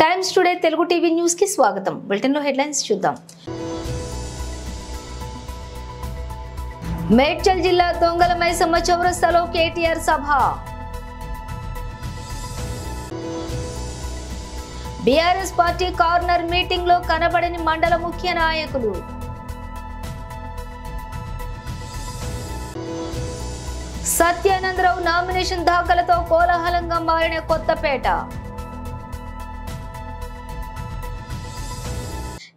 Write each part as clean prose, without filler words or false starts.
Times today Telugu TV news కి స్వాగతం. Bulletin లో హెడ్లైన్స్ చూద్దాం. మేడ్చల్ జిల్లా దొంగల మైసమ్మ చౌరస్తాలో కేటీఆర్ సభ. బీఆర్ఎస్ పార్టీ కార్నర్ మీటింగ్ లో కనబడని మండల ముఖ్య నాయకులు. సత్యానందరావు నామినేషన్ దాఖలతో కోలాహలంగా మారిన కొత్తపేట.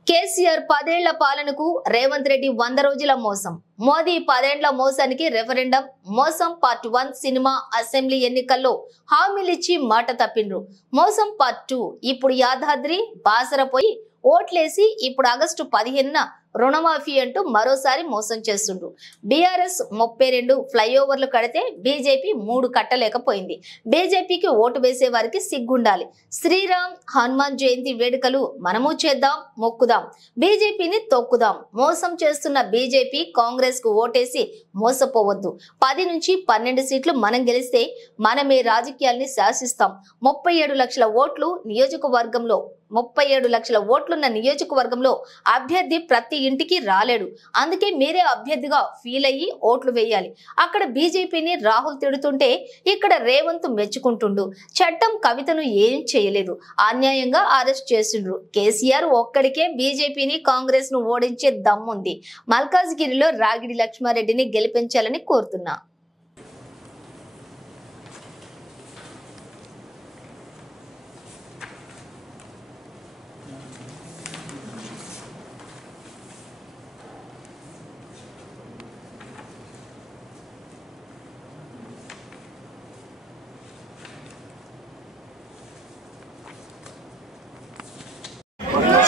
కేసీఆర్ 10 ఏళ్ల పాలనకు రేవంత్ రెడ్డి 100 రోజుల మోసం. మోదీ 10 ఏళ్ల మోసానికి రెఫరెండం మోసం పార్ట్ 1 సినిమా అసెంబ్లీ ఎన్నికల్లో హామీలిచ్చి మాట తప్పిండ్రు. మోసం పార్ట్ 2 ఇప్పుడు యాదాద్రి బాసరపోయి ఓట్లేసి ఇప్పుడు ఆగస్టు 15న రుణమాఫీ అంటూ మరోసారి మోసం చేస్తుండ్రు. బీఆర్ఎస్ 32 ఫ్లైఓవర్లు కడితే బీజేపీ 3 కట్టలేకపోయింది. బీజేపీకి ఓటు వేసే వారికి సిగ్గుండాలి. శ్రీరామ్ హనుమాన్ జయంతి వేడుకలు మనము చేద్దాం, మొక్కుదాం, బీజేపీని తొక్కుదాం. మోసం చేస్తున్న బీజేపీ కాంగ్రెస్ కు ఓటేసి మోసపోవద్దు. 10 నుంచి 12 సీట్లు మనం గెలిస్తే మనమే రాజకీయాల్ని శాసిస్తాం. 37 లక్షల ఓట్లు నియోజకవర్గంలో 37 లక్షల ఓట్లున్న నియోజకవర్గంలో అభ్యర్థి ప్రతి ఇంటికి రాలేడు. అందుకే మీరే అభ్యర్థిగా ఫీల్ అయ్యి ఓట్లు వేయాలి. అక్కడ బీజేపీని రాహుల్ తిడుతుంటే ఇక్కడ రేవంత్ మెచ్చుకుంటుండు. చట్టం కవితను ఏం చేయలేదు, అన్యాయంగా అరెస్ట్ చేసిండ్రు. కేసీఆర్ ఒక్కడికే బీజేపీని కాంగ్రెస్ ను ఓడించే దమ్ముంది. మల్కాజ్గిరిలో రాగిడి లక్ష్మారెడ్డిని గెలిపించాలని కోరుతున్నా.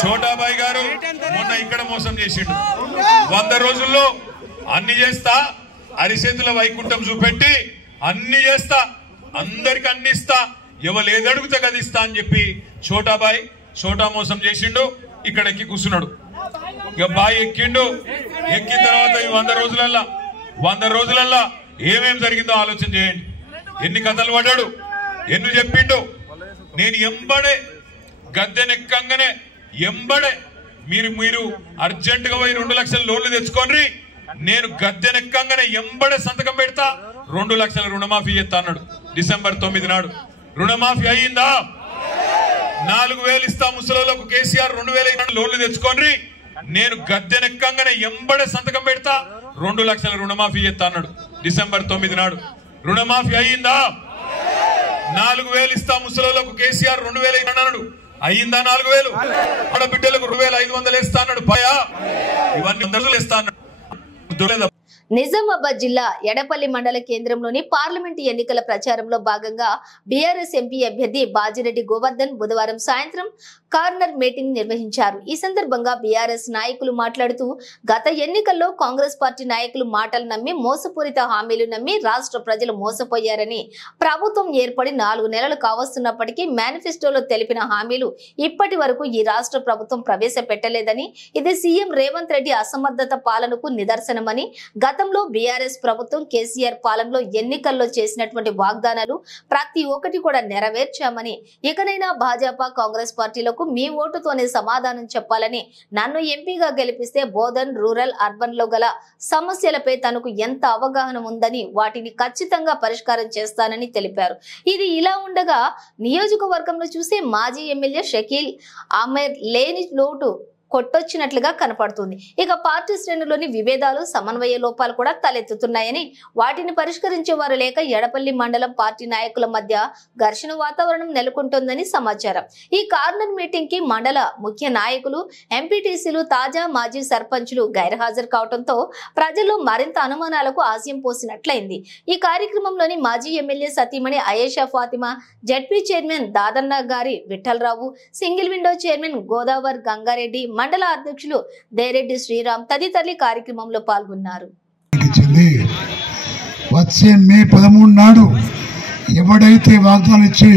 చోటాబాయి గారు మొన్న ఇక్కడ మోసం చేసిండు. 100 రోజుల్లో అన్ని చేస్తా, అరిచేతుల వైకుంఠం చూపెట్టి అన్ని చేస్తా, అందరికి అన్ని ఇస్తా, ఎవరు ఏది అడుగుతా కదా ఇస్తా అని చెప్పి చోటాబాయి మోసం చేసిండు. ఇక్కడ ఎక్కి కూర్చున్నాడు. ఇక బాయ్ ఎక్కిండు. ఎక్కిన తర్వాత ఈ 100 రోజులల్లా ఏమేం జరిగిందో ఆలోచన చేయండి. ఎన్ని కథలు పడ్డాడు, ఎన్ని చెప్పిండు. నేను ఎంబడే గద్దెనెక్కంగానే ఎంబడే మీరు అర్జెంటుగా పోయి 2 లక్షల లోన్లు తెచ్చుకోండి, నేను గద్దెనెక్కంగానే ఎంబడే సంతకం పెడతా, 2 లక్షల రుణమాఫీ చేస్తా అన్నాడు. డిసెంబర్ 9 నాడు రుణమాఫీ అయ్యిందా? 4000 ఇస్తా ముసలోళ్ళకు. కేసీఆర్ 2000 లోన్లు తెచ్చుకోండి, నేను గద్దెనెక్కంగానే ఎంబడే సంతకం పెడతా, 2 లక్షల రుణమాఫీ చేస్తా అన్నాడు. డిసెంబర్ 9 నాడు రుణమాఫీ అయ్యిందా? 4000 ఇస్తా ముసలోళ్ళకు. కేసీఆర్ 2000 అన్నాడు. అయ్యిందా? 4000. ఆడబిడ్డలకు 2500 ఇస్తా అన్నాడు. భయా ఇవన్నీ 100 ఇస్తా అన్నాడు. నిజామాబాద్ జిల్లా ఎడపల్లి మండల కేంద్రంలోని పార్లమెంటు ఎన్నికల ప్రచారంలో భాగంగా బీఆర్ఎస్ ఎంపీ అభ్యర్థి బాజిరెడ్డి గోవర్ధన్ బుధవారం సాయంత్రం కార్నర్ మీటింగ్ నిర్వహించారు. ఈ సందర్భంగా బీఆర్ఎస్ నాయకులు మాట్లాడుతూ, గత ఎన్నికల్లో కాంగ్రెస్ పార్టీ నాయకులు మాటలు నమ్మి మోసపూరిత హామీలు నమ్మి రాష్ట్ర ప్రజలు మోసపోయారని, ప్రభుత్వం ఏర్పడి 4 నెలలు కావస్తున్నప్పటికీ మేనిఫెస్టోలో తెలిపిన హామీలు ఇప్పటి వరకు ఈ రాష్ట్ర ప్రభుత్వం ప్రవేశపెట్టలేదని, ఇది సీఎం రేవంత్ రెడ్డి అసమర్థత పాలనకు నిదర్శనమని, గతంలో బీఆర్ఎస్ ప్రభుత్వం కేసీఆర్ పాలనలో ఎన్నికల్లో చేసినటువంటి వాగ్దానాలు ప్రతి ఒక్కటి కూడా నెరవేర్చామని, ఇకనైనా భాజపా కాంగ్రెస్ పార్టీలకు మీ ఓటుతోనే సమాధానం చెప్పాలని, నన్ను ఎంపీగా గెలిపిస్తే బోధన్, రూరల్, అర్బన్ లో గల సమస్యలపై తనకు ఎంత అవగాహన ఉందని, వాటిని ఖచ్చితంగా పరిష్కారం చేస్తానని తెలిపారు. ఇది ఇలా ఉండగా నియోజకవర్గంలో చూసే మాజీ ఎమ్మెల్యే షకీల్ అహ్మద్ లేని లోటు కొట్టొచ్చినట్లుగా కనపడుతుంది. ఇక పార్టీ శ్రేణులోని విభేదాలు, సమన్వయ లోపాలు కూడా తలెత్తుతున్నాయని, వాటిని పరిష్కరించే వారు లేక ఎడపల్లి మండలం పార్టీ నాయకుల మధ్య ఘర్షణ వాతావరణం నెలకొంటోందని సమాచారం. ఈ కార్నర్ మీటింగ్ కి మండల ముఖ్య నాయకులు, ఎంపీటీసీలు, తాజా మాజీ సర్పంచులు గైర్హాజరు కావడంతో ప్రజల్లో మరింత అనుమానాలకు ఆశయం పోసినట్లయింది. ఈ కార్యక్రమంలోని మాజీ ఎమ్మెల్యే సతీమణి అయేషా ఫాతిమా, జడ్పీ చైర్మన్ దాదన్న గారి Vithalrao, single window chairman Godavar Gangareddy, మండల అధ్యక్షులు దేరెడ్డి శ్రీరామ్ తదితరులు కార్యక్రమంలో పాల్గొన్నారు. వచ్చే మే 13 నాడు ఎవడైతే వాగ్దానం ఇచ్చి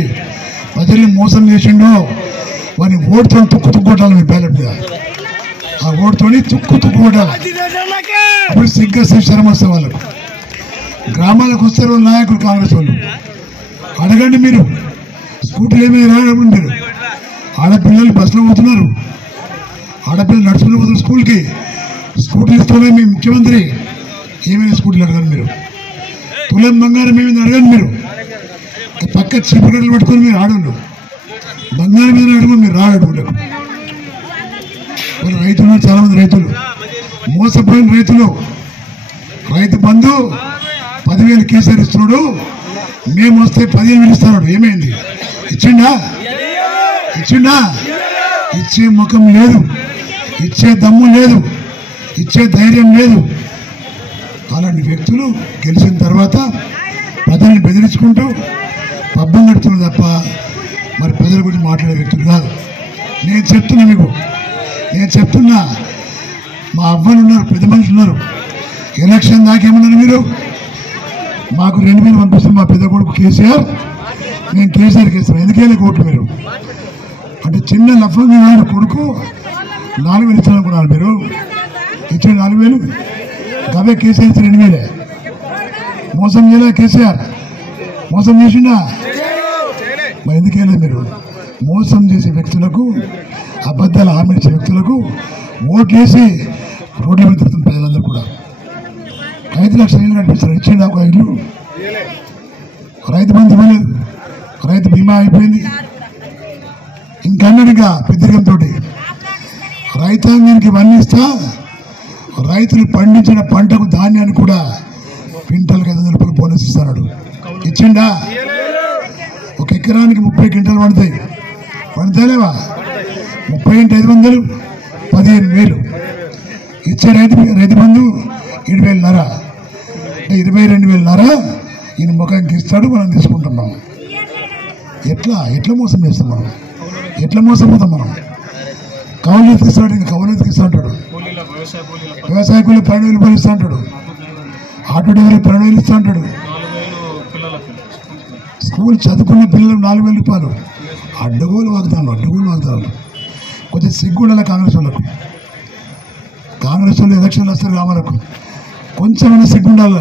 ప్రజల్ని మోసం చేసిండో వారిని ఓటుతో తుక్కుతుక్కోటాలి. మీ బ్యాలెట్ మీద ఆ ఓటుతో తుక్కుతుక్కోటాలి. అప్పుడు సిగ్గేస్తే శరం వస్తే వాళ్ళకు. గ్రామాలకు వస్తారు నాయకులు, కాంగ్రెస్ వాళ్ళు. అడగండి, మీరు స్కూటీలు ఏమీ రానప్పుడు మీరు ఆడపిల్లలు బస్సులో పోతున్నారు, ఆడపిల్లలు నడుచుకుని పోతున్నారు స్కూల్కి, స్కూటీలు ఇస్తూనే మీ ముఖ్యమంత్రి ఏమైనా స్కూటీలు అడగండి మీరు, తులం బంగారం ఏమైనా అడగండి మీరు, పక్క చీపుగడ్డలు పట్టుకొని మీరు ఆడవాళ్ళు బంగారం మీద అడుగు మీరు రాడవులకు. రైతులు చాలామంది రైతులు మోసపోయిన రైతులు, రైతు బంధు 10,000 కేసీఆర్ ఇస్తున్నాడు, మేము వస్తే 15,000 ఇస్తున్నాడు. ఏమైంది? ఇచ్చిండా? ఇచ్చే ముఖం లేదు, ఇచ్చే దమ్ము లేదు, ఇచ్చే ధైర్యం లేదు. అలాంటి వ్యక్తులు గెలిచిన తర్వాత ప్రజల్ని బెదిరించుకుంటూ పబ్బం గడుతున్నారు తప్ప మరి ప్రజల గురించి మాట్లాడే వ్యక్తులు కాదు. నేను చెప్తున్నా మా అవ్వలు ఉన్నారు, పెద్ద మనుషులు ఉన్నారు, ఎలక్షన్ దాకేమన్నారు మీరు, మాకు 2,000 పంపిస్తుంది మా పెద్ద కొడుకు కేసీఆర్, నేను కేసీఆర్కి ఇస్తాను. ఎందుకేళ్ళకి ఓట్లు మీరు అంటే చిన్న లఫంగా నాడు కొడుకు 4,000 ఇచ్చారనుకున్నారు మీరు, ఇచ్చే 4,000 గవే కేసీఆర్ ఇచ్చి 2,000. మోసం చేయలే కేసీఆర్, మోసం చేసిండా? మరి ఎందుకేలేదు మీరు? మోసం చేసే వ్యక్తులకు, అబద్ధాలు హామీ ఇచ్చే వ్యక్తులకు ఓట్లేసి రోడ్ల మీద తిరుగుతున్న ప్రజలందరూ కూడా 5 లక్షల ఇల్లు కనిపిస్తారు. ఇచ్చిండు ఒక ఇల్లు, రైతు బంధు ఇవ్వలేదు, రైతు బీమా అయిపోయింది. ఇంకన్నడిగా పెద్దరికంతో రైతాంగానికి ఇవన్నీ ఇస్తా, రైతులు పండించిన పంటకు ధాన్యాన్ని కూడా క్వింటాల్కి 500 రూపాయలు బోనస్ ఇస్తాడు. ఇచ్చిండా? ఒక ఎకరానికి 30 క్వింటాలు పండుతాయిలేవా? 30 × 500 15,000 ఇచ్చే రైతు బంధు 7,500, 22,500 ఈయన ముఖానికి ఇస్తాడు, మనం తీసుకుంటున్నాం. ఎట్లా మోసం చేస్తాం మనం? ఎట్లా మోసపోతాం మనం? కౌలు ఎత్తిస్తాడు, ఇంకా కౌలు ఎత్తిస్తా అంటాడు, వ్యవసాయ కూలి 12,000 రూపాయలు ఇస్తా అంటాడు, ఆటో డ్రైవర్ 12,000 ఇస్తా అంటాడు, స్కూల్ చదువుకున్న పిల్లలకు 4,000 రూపాయలు. అడ్డగోలు వాగుతాను. కొంచెం సిగ్గుండాలి కాంగ్రెస్ వాళ్ళు ఎలక్షన్లు వస్తారు కావాలకు, కొంచెమైనా సిగ్గుండాలి.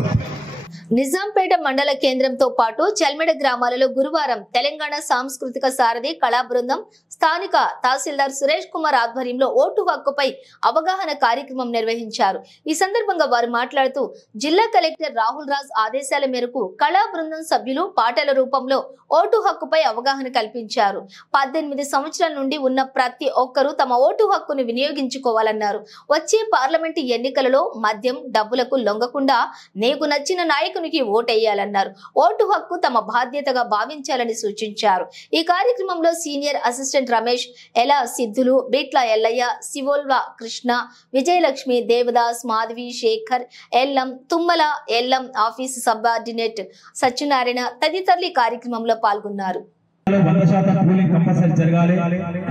నిజాంపేట మండల కేంద్రంతో పాటు చల్మెడ గ్రామాలలో గురువారం తెలంగాణ సాంస్కృతిక సారథి కళా బృందం స్థానిక తహసీల్దార్ సురేష్ కుమార్ ఆధ్వర్యంలో ఓటు హక్కుపై అవగాహన కార్యక్రమం నిర్వహించారు. ఈ సందర్భంగా వారు మాట్లాడుతూ జిల్లా కలెక్టర్ రాహుల్ రాజ్ ఆదేశాల మేరకు కళా బృందం సభ్యులు పాటల రూపంలో ఓటు హక్కుపై అవగాహన కల్పించారు. 18 సంవత్సరాల నుండి ఉన్న ప్రతి ఒక్కరూ తమ ఓటు హక్కును వినియోగించుకోవాలన్నారు. వచ్చే పార్లమెంటు ఎన్నికలలో మద్యం డబ్బులకు లొంగకుండా నీకు నచ్చిన నాయకునికి ఓటేయాలన్నారు. ఓటు హక్కు తమ బాధ్యతగా భావించాలని సూచించారు. ఈ కార్యక్రమంలో సీనియర్ అసిస్టెంట్ రమేష్, ఎలా సిద్ధులు, బీట్ల ఎల్లయ్య, శివోల్వ కృష్ణ, విజయలక్ష్మి, దేవదాస్, మాధవి, శేఖర్, ఎల్లం, తుమ్మల, ఎల్లం ఆఫీసు సబార్డినేట్ సత్యనారాయణ తదితరులు కార్యక్రమంలో పాల్గొన్నారు. 100% పోలింగ్ కంపల్సరీ జరగాలి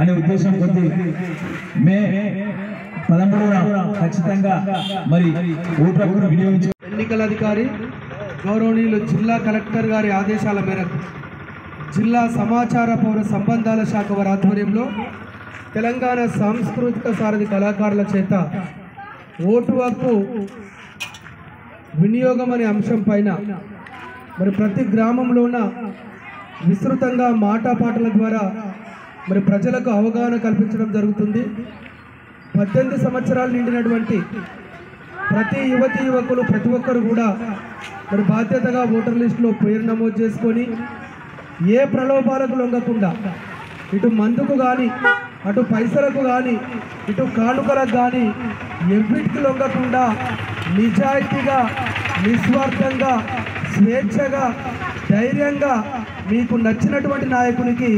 అనే ఉద్దేశం కొద్ది మే 13న ఖచ్చితంగా మరి ఓటు హక్కును వినియోగించే ఎన్నికల అధికారి గౌరవనీయులు జిల్లా కలెక్టర్ గారి ఆదేశాల మేరకు జిల్లా సమాచార పౌర సంబంధాల శాఖ వారి ఆధ్వర్యంలో తెలంగాణ సాంస్కృతిక సారథి కళాకారుల చేత ఓటు హక్కు వినియోగం అనే అంశం పైన మరి ప్రతి గ్రామంలోన విస్తృతంగా మాటపాటల ద్వారా మరి ప్రజలకు అవగాహన కల్పించడం జరుగుతుంది. 18 సంవత్సరాలు నిండినటువంటి ప్రతి యువతి యువకులు ప్రతి ఒక్కరు కూడా మరి బాధ్యతగా ఓటర్ లిస్టులో పేరు నమోదు చేసుకొని ఏ ప్రలోభాలకు లొంగకుండా ఇటు మందుకు కానీ అటు పైసలకు కానీ ఇటు కానుకలకు కానీ ఎవ్విటికి లొంగకుండా నిజాయితీగా నిస్వార్థంగా స్వేచ్ఛగా ధైర్యంగా మీకు నచ్చినటువంటి నాయకునికి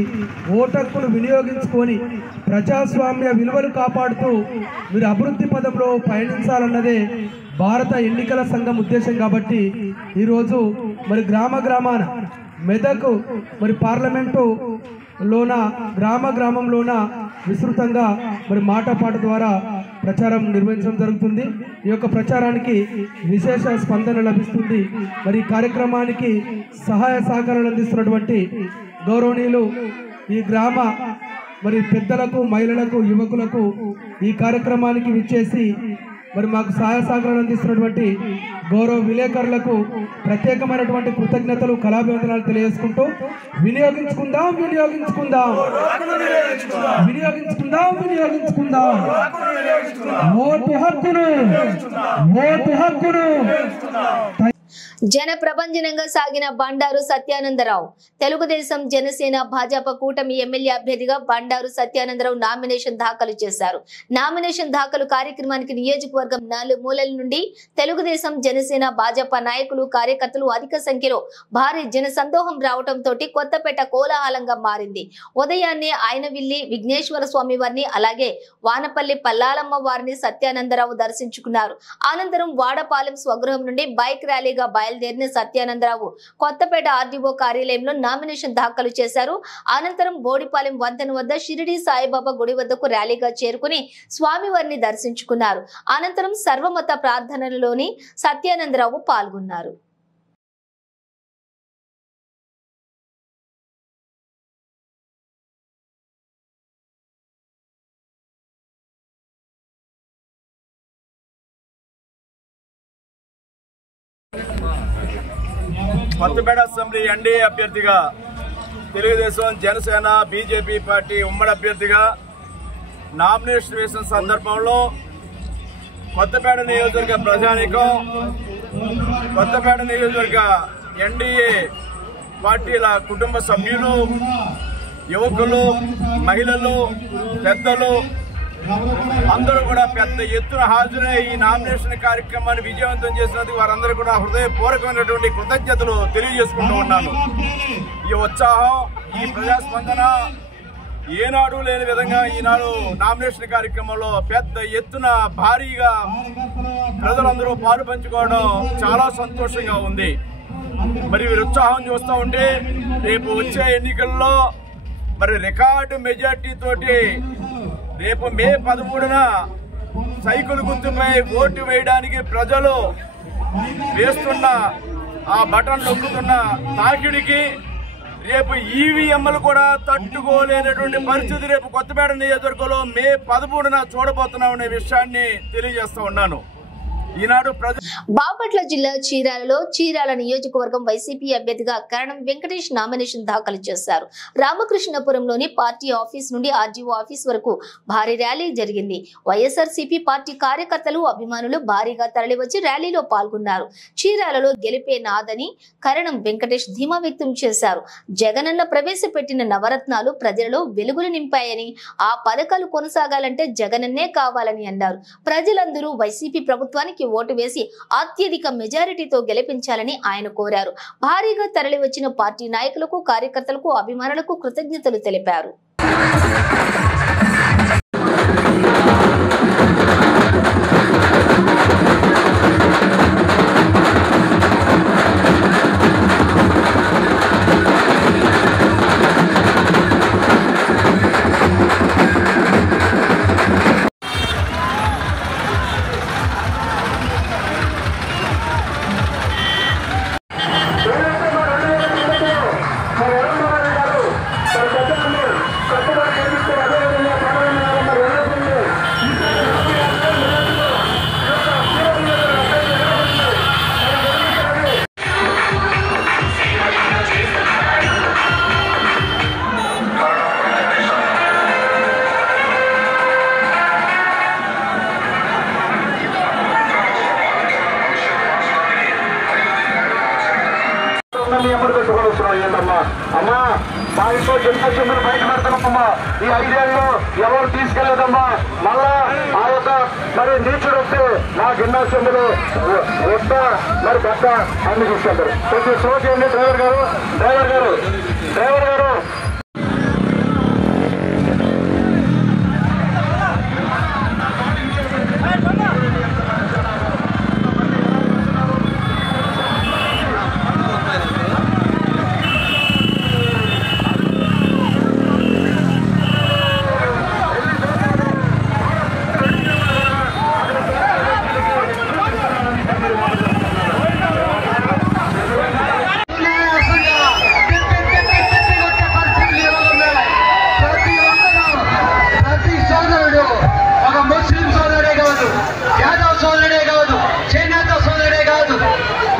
ఓటక్కును వినియోగించుకొని ప్రజాస్వామ్య విలువలు కాపాడుతూ మీరు అభివృద్ధి పదంలో పయనించాలన్నదే భారత ఎన్నికల సంఘం ఉద్దేశం. కాబట్టి ఈరోజు మరి గ్రామాన మెదక్ మరి పార్లమెంటులోన గ్రామంలోన విస్తృతంగా మరి మాటపాట ద్వారా ప్రచారం నిర్వహించడం జరుగుతుంది. ఈ యొక్క ప్రచారానికి విశేష స్పందన లభిస్తుంది. మరి ఈ కార్యక్రమానికి సహాయ సహకారాలు అందిస్తున్నటువంటి గౌరవనీయులు ఈ గ్రామ మరి పెద్దలకు, మహిళలకు, యువకులకు ఈ కార్యక్రమానికి విచ్చేసి మరి మాకు సహాయ సహకారాలు అందిస్తున్నటువంటి గౌరవ విలేకరులకు ప్రత్యేకమైనటువంటి కృతజ్ఞతలు కళాభివందనాలు తెలియజేసుకుంటూ వినియోగించుకుందాం వినియోగించుకుందాం వినియోగించుకుందాం వినియోగించుకుందాం ఓటు హక్కును జన ప్రభంజనంగా సాగిన బండారు సత్యానందరావు తెలుగుదేశం జనసేన భాజపా కూటమి ఎమ్మెల్యే అభ్యర్థిగా బండారు సత్యానందరావు నామినేషన్ దాఖలు చేశారు. నామినేషన్ దాఖలు కార్యక్రమానికి నియోజకవర్గం నలుమూలల నుండి తెలుగుదేశం జనసేన భాజపా నాయకులు కార్యకర్తలు అధిక సంఖ్యలో భారీ జన సందోహం రావడంతో కొత్తపేట కోలాహలంగా మారింది. ఉదయాన్నే ఆయనవిల్లి విఘ్నేశ్వర స్వామి వారిని అలాగే వానపల్లి పల్లాలమ్మ వారిని సత్యానందరావు దర్శించుకున్నారు. అనంతరం వాడపాలెం స్వగృహం నుండి బైక్ ర్యాలీగా బయలుదేరిన సత్యానందరావు కొత్తపేట ఆర్డీఓ కార్యాలయంలో నామినేషన్ దాఖలు చేశారు. అనంతరం బోడిపాలెం వంతెన వద్ద షిరిడి సాయిబాబా గుడి వద్దకు ర్యాలీగా చేరుకుని స్వామివారిని దర్శించుకున్నారు. అనంతరం సర్వమత ప్రార్థనలోని సత్యానందరావు పాల్గొన్నారు. కొత్తపేట అసెంబ్లీ ఎన్డీఏ అభ్యర్థిగా తెలుగుదేశం జనసేన బీజేపీ పార్టీ ఉమ్మడి అభ్యర్థిగా నామినేషన్ వేసిన సందర్భంలో కొత్తపేట నియోజకవర్గ ప్రజానీకం కొత్తపేట నియోజకవర్గ ఎన్డీఏ పార్టీల కుటుంబ సభ్యులు యువకులు మహిళలు పెద్దలు అందరూ కూడా పెద్ద ఎత్తున హాజరై ఈ నామినేషన్ కార్యక్రమాన్ని విజయవంతం చేసినందుకు వారందరూ కూడా హృదయపూర్వకమైనటువంటి కృతజ్ఞతలు తెలియజేసుకుంటూ ఉన్నాను. ఈ ఉత్సాహం ఈ ప్రజాస్పందన ఏనాడు లేని విధంగా ఈనాడు నామినేషన్ కార్యక్రమంలో పెద్ద ఎత్తున భారీగా ప్రజలందరూ పాలు పంచుకోవడం చాలా సంతోషంగా ఉంది. మరి వీరి ఉత్సాహం చూస్తూ ఉంటే రేపు వచ్చే ఎన్నికల్లో మరి రికార్డు మెజార్టీ తోటి రేపు మే 13న సైకిల్ గుర్తుపై ఓటు వేయడానికి ప్రజలు వేస్తున్న ఆ బటన్ నొక్కుతున్న తాకిడికి రేపు ఈవీఎంలు కూడా తట్టుకోలేనటువంటి పరిస్థితి రేపు కొత్తపేట నియోజకవర్గంలో మే 13న చూడబోతున్నామనే విషయాన్ని తెలియజేస్తా ఉన్నాను. బాపట్ల జిల్లా చీరాల నియోజకవర్గం వైసీపీ అభ్యర్థిగా కరణం వెంకటేష్ నామినేషన్ దాఖలు చేశారు. రామకృష్ణపురంలోని పార్టీ ఆఫీస్ నుండి ఆర్డీఓ ఆఫీస్ వరకు భారీ ర్యాలీ జరిగింది. వైఎస్ఆర్సీపీ పార్టీ కార్యకర్తలు అభిమానులు భారీగా తరలివచ్చి ర్యాలీలో పాల్గొన్నారు. చీరాలలో గెలిపే నాదని కరణం వెంకటేష్ ధీమా వ్యక్తం చేశారు. జగనన్న ప్రవేశపెట్టిన నవరత్నాలు ప్రజలలో వెలుగులు నింపాయని, ఆ పథకాలు కొనసాగాలంటే జగనన్నే కావాలని అన్నారు. ప్రజలందరూ వైసీపీ ప్రభుత్వానికి ఓటు వేసి అత్యధిక మెజారిటీతో గెలిపించాలని ఆయన కోరారు. భారీగా తరలివచ్చిన పార్టీ నాయకులకు కార్యకర్తలకు అభిమానులకు కృతజ్ఞతలు తెలిపారు. అమ్మా మా ఇంట్లో జన్మచంద్రులు బయట పెడతామమ్మా. ఈ 5 ఏళ్ళలో ఎవరు తీసుకెళ్లేదమ్మా. మళ్ళా ఆ యొక్క మరి నీచుడు వస్తే నా గిన్నెచంద్రులు వస్తా మరి పెద్ద అన్ని తీసుకెళ్తారు. కొంచెం స్లో చేయండి డ్రైవర్ గారు.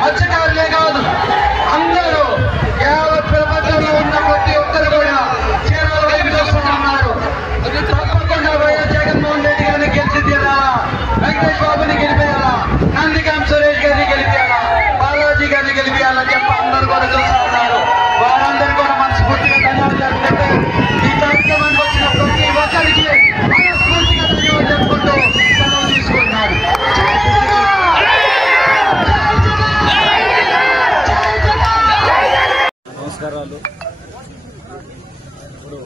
మత్స్యకారులే కాదు, అందరూ యావత్ ప్రపంచంలో ఉన్న ప్రతి ఒక్కరు కూడా చీరాల వైపు చూస్తున్నారు. తప్పకుండా వైఎస్ జగన్మోహన్ రెడ్డి గారిని గెలిచి తీరాలా, వెంకటేష్ బాబుని గెలిపేయాలా, నందిగాం సురేష్ గారిని గెలిపేయాలా, బాలాజీ గారిని గెలిపేయాలని చెప్పి అందరూ కూడా చూస్తూ ఉన్నారు. వారందరూ కూడా మనస్ఫూర్తిగా ధన్యవాదాలు చెప్పి ఈ కార్యక్రమానికి వచ్చిన ప్రతి ఒక్కరికి మనస్ఫూర్తిగా ధన్యవాదాలు చెప్పుకుంటూ సెలవు తీసుకుంటున్నారు. నమస్కారాలు. ఇప్పుడు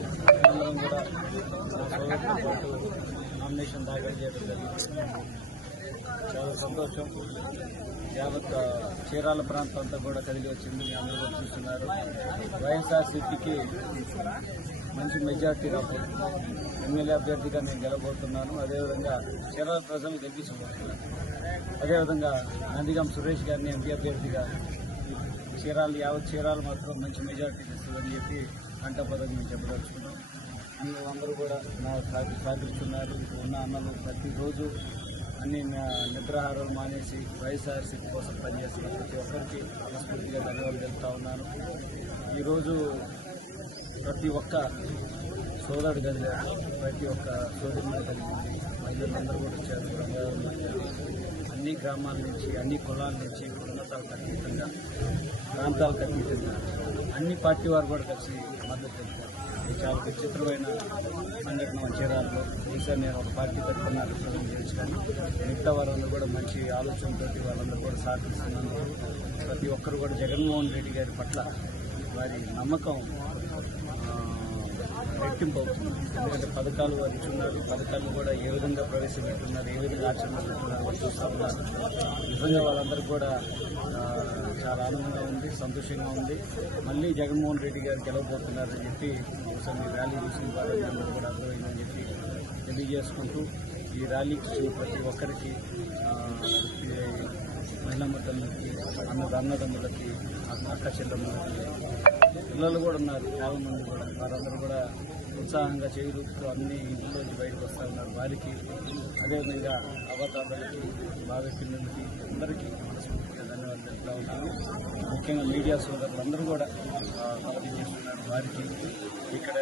అందరం కూడా సోదరులతో పాటు నామినేషన్ దాఖలు చేయడం జరిగింది. చాలా సంతోషం. యావత్ చీరాల ప్రాంతం అంతా కూడా కదిలి వచ్చింది. అందరూ కూడా చూస్తున్నారు. వైఎస్ఆర్సీపీకి మంచి మెజార్టీ రాబోతుంది. ఎమ్మెల్యే అభ్యర్థిగా నేను గెలబోతున్నాను. అదేవిధంగా చీరాల ప్రజలు గెలిపించబోతున్నాను. అదేవిధంగా నందిగాం సురేష్ గారిని ఎంపీ అభ్యర్థిగా యావత్ చీరాలు మాత్రం మంచి మెజార్టీ ఇస్తుందని చెప్పి కంటపదవి మేము చెప్పదలుచుకున్నాం. అందరూ కూడా నా సహకరిస్తున్నారు. ఉన్న అన్నలు ప్రతిరోజు అన్ని నిద్రాహారాలు మానేసి వైఎస్ఆర్సీపీ కోసం పనిచేస్తున్న ప్రతి ఒక్కరికి మనస్ఫూర్తిగా ధన్యవాదాలు తెలుపుతా ఉన్నాను. ఈరోజు ప్రతి ఒక్క సోదరుడు కలిగారు, ప్రతి ఒక్క సోదరుడు కలిగింది. మహిళలందరూ కూడా వచ్చారు. అన్ని గ్రామాల నుంచి, అన్ని కులాల నుంచి, ఉన్నతాలకు అతీతంగా, ప్రాంతాలకు అతీతంగా అన్ని పార్టీ వారు కూడా కలిసి మద్దతు తెలిపారు. ఇది చాలా విచిత్రమైన సంఘటన చీరాలలో. ఈసారి నేను ఒక పార్టీ తరఫున రిప్రజెంట్ చేయొచ్చు, కానీ మిగతా వాళ్ళందరూ కూడా మంచి ఆలోచనతో వాళ్ళందరూ కూడా సహకరిస్తున్నందుకు ప్రతి ఒక్కరు కూడా జగన్మోహన్ రెడ్డి గారి పట్ల వారి నమ్మకం రెట్టింపు అవుతుంది. ఎందుకంటే పథకాలు వారు ఇచ్చున్నారు. పథకాలను కూడా ఏ విధంగా ప్రవేశపెట్టున్నారు, ఏ విధంగా ఆచరణ పెట్టున్నారు వాళ్ళు చూస్తూ ఉన్నారు. నిజంగా వాళ్ళందరూ కూడా చాలా ఆనందంగా ఉంది, సంతోషంగా ఉంది. మళ్ళీ జగన్మోహన్ రెడ్డి గారు గెలవబోతున్నారని చెప్పి ఒకసారి మీ ర్యాలీ చూసిన వారు అందరూ కూడా అర్థమైందని చెప్పి తెలియజేసుకుంటూ ఈ ర్యాలీకి ప్రతి ఒక్కరికి మహిళమ్మ తల్లికి, అన్నదమ్ములకి, అక్క చెల్లెమ్మలకి, పిల్లలు కూడా ఉన్నారు చాలా మంది కూడా. వారందరూ కూడా ఉత్సాహంగా చేరుతూ అన్ని ఇంట్లోంచి బయటకు వస్తూ ఉన్నారు. వారికి అదేవిధంగా అవతారాలకి, బాగా పిల్లలకి అందరికీ మనస్ఫూర్తిగా ధన్యవాదాలు చెప్తా ఉన్నాను. ముఖ్యంగా మీడియా సోదరులందరూ కూడా కవరేజ్ చేస్తున్నారు. వారికి ఇక్కడ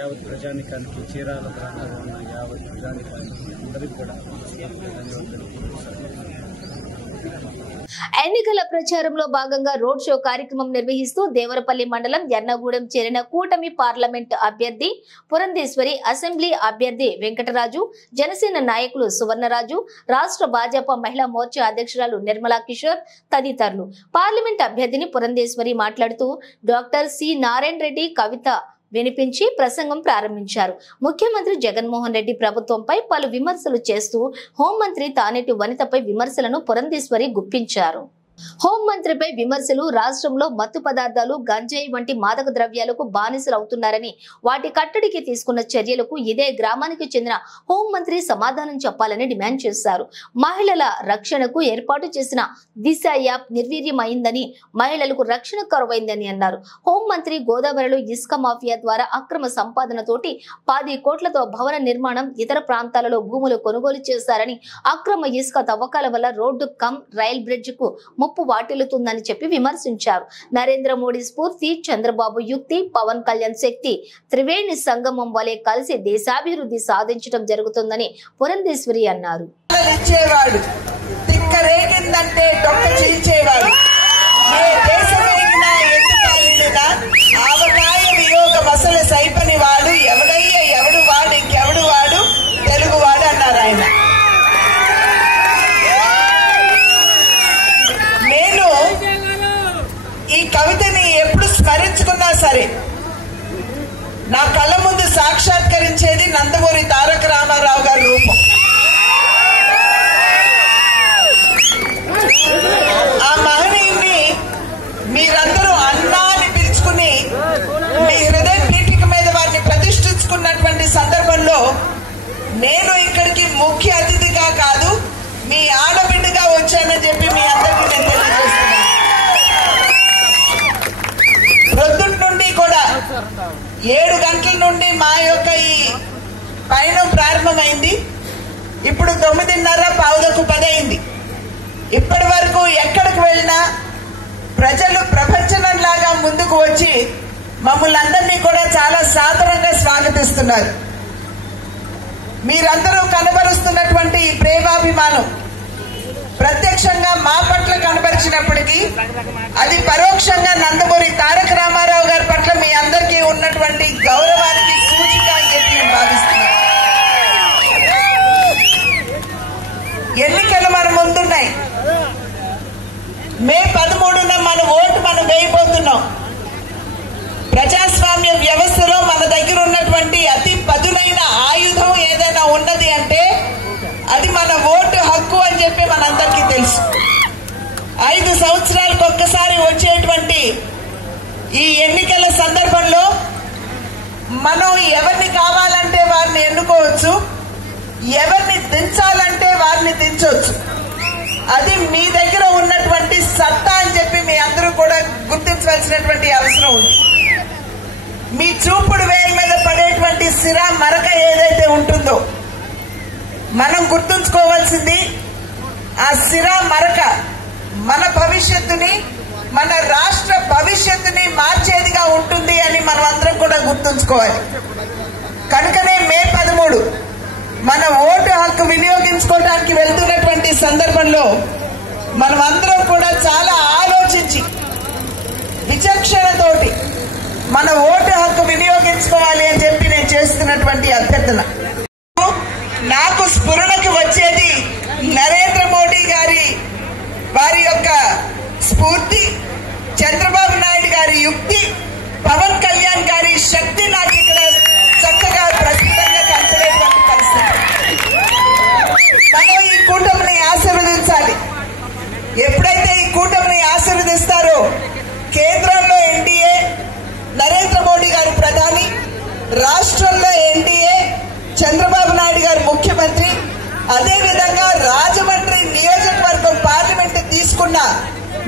యావత్ ప్రజానికానికి, చీరాల ప్రాంతంలో ఉన్న యావత్ ప్రజానికానికి అందరికీ కూడా ధన్యవాదాలు తెలుపుకుంటున్నాను. ఎన్నికల ప్రచారంలో భాగంగా రోడ్ షో కార్యక్రమం నిర్వహిస్తూ దేవరపల్లి మండలం ఎర్నగూడెం చేరిన కూటమి పార్లమెంట్ అభ్యర్థి పురంధేశ్వరి, అసెంబ్లీ అభ్యర్థి వెంకటరాజు, జనసేన నాయకులు సువర్ణరాజు, రాష్ట్ర భాజపా మహిళా మోర్చా అధ్యక్షురాలు నిర్మలా కిషోర్ తదితరులు. పార్లమెంట్ అభ్యర్థిని పురంధేశ్వరి మాట్లాడుతూ డాక్టర్ సి నారాయణ రెడ్డి కవిత వినిపించి ప్రసంగం ప్రారంభించారు. ముఖ్యమంత్రి జగన్మోహన్ రెడ్డి ప్రభుత్వంపై పలు విమర్శలు చేస్తూ హోంమంత్రి తానేటి వనితపై విమర్శలను పురంధేశ్వరి గుప్పించారు. హోంమంత్రిపై విమర్శలు రాష్ట్రంలో మత్తు పదార్థాలు, గంజాయి వంటి మాదక ద్రవ్యాలకు బానిసలు అవుతున్నారని, వాటి కట్టడికి తీసుకున్న చర్యలకు ఇదే గ్రామానికి చెందిన హోంమంత్రి సమాధానం చెప్పాలని డిమాండ్ చేశారు. మహిళల రక్షణకు ఏర్పాటు చేసిన దిశ యాప్ నిర్వీర్యమైందని, మహిళలకు రక్షణ కరువైందని అన్నారు. హోంమంత్రి గోదావరిలో ఇసుక మాఫియా ద్వారా అక్రమ సంపాదనతోటి 10 కోట్లతో భవన నిర్మాణం, ఇతర ప్రాంతాలలో భూములు కొనుగోలు చేశారని, అక్రమ ఇసుక తవ్వకాల వల్ల రోడ్డు కమ్ రైల్ బ్రిడ్జ్ కు ముప్పు వాటిల్లుతుందని చెప్పి విమర్శించారు. నరేంద్ర మోడీ స్ఫూర్తి, చంద్రబాబు యుక్తి, పవన్ కళ్యాణ్ శక్తి త్రివేణి సంగమం వలె కలిసి దేశాభివృద్ధి సాధించడం జరుగుతుందని పురంధేశ్వరి అన్నారు. కవితని ఎప్పుడు స్మరించుకున్నా సరే నా కళ్ళ ముందు సాక్షాత్కరించేది నందమూరి తారక రామారావు గారి రూపం. ఆ మహనీయుని మీరందరూ అన్నా అని పిలుచుకుని మీ హృదయ పీఠిక మీద వారిని ప్రతిష్ఠించుకున్నటువంటి సందర్భంలో నేను ఇక్కడికి ముఖ్య అతిథిగా కాదు, మీ ఆడబిడ్డగా వచ్చానని చెప్పి మీ అందరికీ నేను తెలియజేస్తున్నాను. ప్రొద్దుటి నుండి కూడా 7 గంటల నుండి మా యొక్క ఈ పయనం ప్రారంభమైంది. ఇప్పుడు 9:30 పావులకు 10 అయింది. ఇప్పటి వరకు ఎక్కడికి వెళ్ళినా ప్రజలు ప్రపంచంలాగా ముందుకు వచ్చి మమ్మల్ని అందరినీ కూడా చాలా సాదరంగా స్వాగతిస్తున్నారు. మీరందరూ కనబరుస్తున్నటువంటి ఈ ప్రేమాభిమానం ప్రత్యక్షంగా మా పట్ల కనబరిచినప్పటికీ అది పరోక్షంగా నందమూరి తారక రామారావు గారి పట్ల మీ అందరికీ ఉన్నటువంటి గౌరవానికి సూచిక అని చెప్పి నేను భావిస్తున్నాను. ఎన్నికలు మన ముందున్నాయి. మే 13న మన ఓటు మనం వేయబోతున్నాం. ప్రజాస్వామ్య వ్యవస్థలో మన దగ్గర ఉన్నటువంటి అతి పదునైన ఆయుధం ఏదైనా ఉన్నది అంటే అది మన ఓటు హక్కు అని చెప్పి మనందరికీ తెలుసు. 5 సంవత్సరాలకు ఒక్కసారి వచ్చేటువంటి ఈ ఎన్నికల సందర్భంలో మనం ఎవరిని కావాలంటే వారిని ఎన్నుకోవచ్చు, ఎవరిని దించాలంటే వారిని దించవచ్చు. అది మీ దగ్గర ఉన్నటువంటి సత్తా అని చెప్పి మీ అందరూ కూడా గుర్తించవలసినటువంటి అవసరం ఉంది. మీ చూపుడు వేలు మీద పడేటువంటి సిరా మరక ఏదైతే ఉంటుందో మనం గుర్తుంచుకోవాల్సింది ఆ సిరా మరక మన భవిష్యత్తుని, మన రాష్ట్ర భవిష్యత్తుని మార్చేదిగా ఉంటుంది అని మనం అందరం కూడా గుర్తుంచుకోవాలి. కనుకనే మే 13 మన ఓటు హక్కు వినియోగించుకోవడానికి వెళ్తున్నటువంటి సందర్భంలో మనం అందరం కూడా చాలా ఆలోచించి విచక్షణతోటి మన ఓటు హక్కు వినియోగించుకోవాలి అని చెప్పి నేను చేస్తున్నటువంటి అభ్యర్థన. నాకు స్ఫురణకు వచ్చేది నరేంద్ర మోడీ గారి వారి యొక్క స్ఫూర్తి, చంద్రబాబు నాయుడు గారి యుక్తి, పవన్ కళ్యాణ్ గారి శక్తి నాకు ఇక్కడ చక్కగా ప్రస్తుతంగా కనపడేటువంటి పరిస్థితి. మనం ఈ కూటమిని ఆశీర్వదించాలి. ఎప్పుడైతే ఈ కూటమిని ఆశీర్వదిస్తారో కేంద్రంలో ఎన్డీఏ, నరేంద్ర మోడీ గారు ప్రధాని, రాష్ట్రంలో ఎన్డీఏ, చంద్రబాబు నాయుడు గారు ముఖ్యమంత్రి, అదేవిధంగా రాజమండ్రి నియోజకవర్గం పార్లమెంట్ తీసుకున్న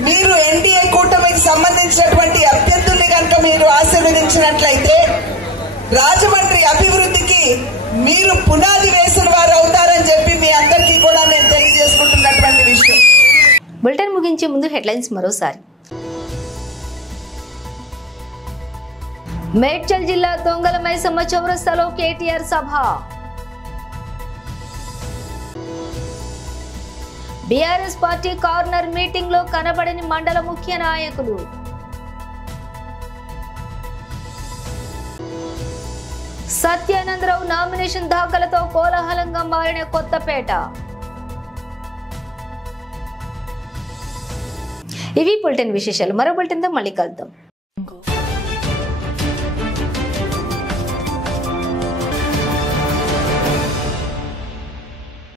మీరు ఎన్డీఏ కూటమికి సంబంధించినటువంటి అభ్యర్థుల్ని కనుక మీరు ఆశీర్వదించినట్లయితే రాజమండ్రి అభివృద్ధికి మీరు పునాది వేసిన వారు అవుతారని చెప్పి మీ అందరికీ కూడా నేను తెలియజేసుకుంటున్నటువంటి విషయం. బులెటిన్ ముగించే ముందు హెడ్లైన్స్ మరోసారి. మేడ్చల్ జిల్లా దొంగల మైసమ్మ చౌరస్తాలో కేటీఆర్ సభ. బీఆర్ఎస్ పార్టీ కార్నర్ మీటింగ్ లో కనబడని మండల ముఖ్య నాయకులు. సత్యానందరావు నామినేషన్ దాఖలతో కోలాహలంగా మారిన కొత్తపేట. ఇవి బులెటిన్ విశేషాలు. మరో బులెటిన్తో మళ్ళీ కలుద్దాం.